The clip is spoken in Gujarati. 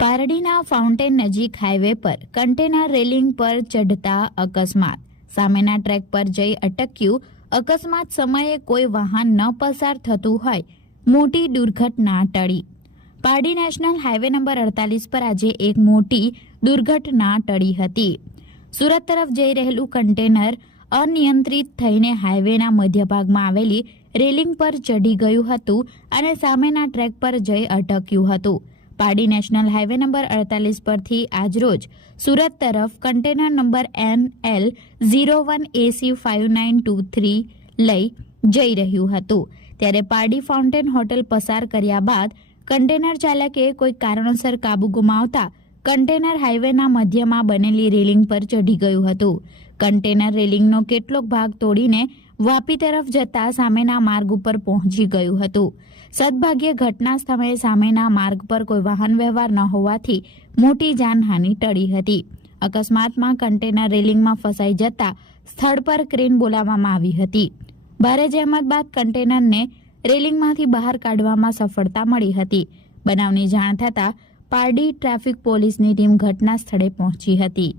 પારડીના ફાઉન્ટેન નજીક હાઈવે પર કન્ટેનર રેલિંગ પર ચઢતા અકસ્માત. સામેના ટ્રેક પર જઈ અટક્યું. અકસ્માત સમયે કોઈ વાહન ન પસાર થતું હોય, મોટી દુર્ઘટના ટળી. પારડી નેશનલ હાઈવે નંબર અડતાલીસ પર આજે એક મોટી દુર્ઘટના ટળી હતી. સુરત તરફ જઈ રહેલું કન્ટેનર અનિયંત્રિત થઈને હાઈવેના મધ્યભાગમાં આવેલી રેલિંગ પર ચઢી ગયું હતું અને સામેના ટ્રેક પર જઈ અટક્યું હતું. પારડી નેશનલ હાઇવે નંબર અડતાલીસ પરથી આજરોજ સુરત તરફ container number N L zero one A C five nine two three જઈ રહ્યું હતું. ત્યારે પારડી ફાઉન્ટેન હોટેલ પસાર કર્યા બાદ કન્ટેનર ચાલકે કોઈ કારણોસર કાબુ ગુમાવતા કન્ટેનર હાઈવેના મધ્યમાં બનેલી રેલિંગ પર ચઢી ગયું હતું. કન્ટેનર રેલિંગનો કેટલોક ભાગ તોડીને વાપી તરફ જતા સામેના માર્ગ ઉપર પહોંચી ગયું હતું. સદભાગ્યે ઘટના સ્થળે સામેના માર્ગ પર કોઈ વાહન વ્યવહાર ન હોવાથી મોટી જાનહાનિ ટળી હતી. અકસ્માતમાં કન્ટેનર રેલિંગમાં ફસાઈ જતા સ્થળ પર ક્રેન બોલાવવામાં આવી હતી. ભારે જહેમત બાદ કન્ટેનરને રેલિંગમાંથી બહાર કાઢવામાં સફળતા મળી હતી. બનાવની જાણ થતાં પારડી ટ્રાફિક પોલીસની ટીમ ઘટના સ્થળે પહોંચી હતી.